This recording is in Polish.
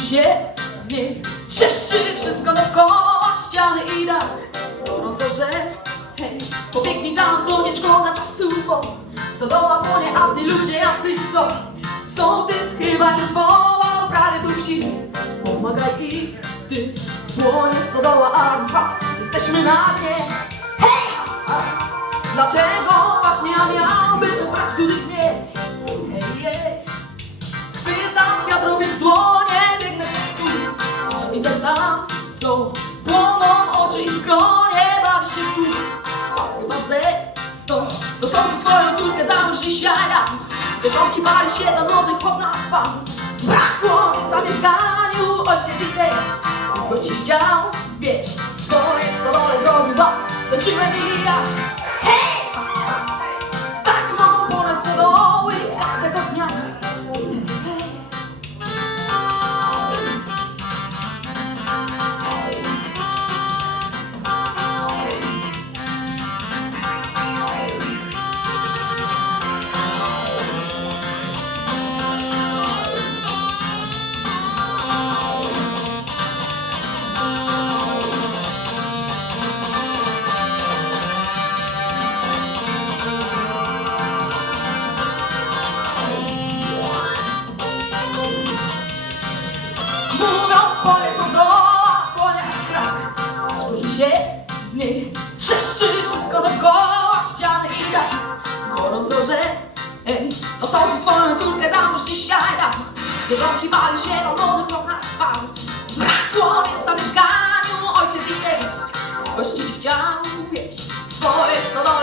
się z niej Trzeszczy wszystko dookoła ściany i dach Gorąco, że hej Pobiegnij tam, bo nie szkoda czasu, bo Stodoła płonie, a w ludzie jacyś są Sołtys chyba nie zwołał prawie tu Pomagaj i ty Płonie stodoła, alarm trwa Jesteśmy na dnie Hej! Dlaczego właśnie ja miałbym brać tu mnie? Są swoją córkę zamąż dzisiaj dam Wieżonki pali się na młody chłop na span Brakło miejsca w mieszkaniu, ojciec i teść Gości chciał wieść Swoje stodole zrobił bar Tańczyłem i ja. Hej! Tak mogą ponad stodoły każdego dnia jej trzeszczy wszystko dookoła ściany i tak gorąco, że dostał swoją córkę za mąż dzisiaj tak Wieżonki bali się, bo młody chłop nas spał Zbrakło miejsca w mieszkaniu, ojciec i teść. Gościć chciał, wieść swoje stodoły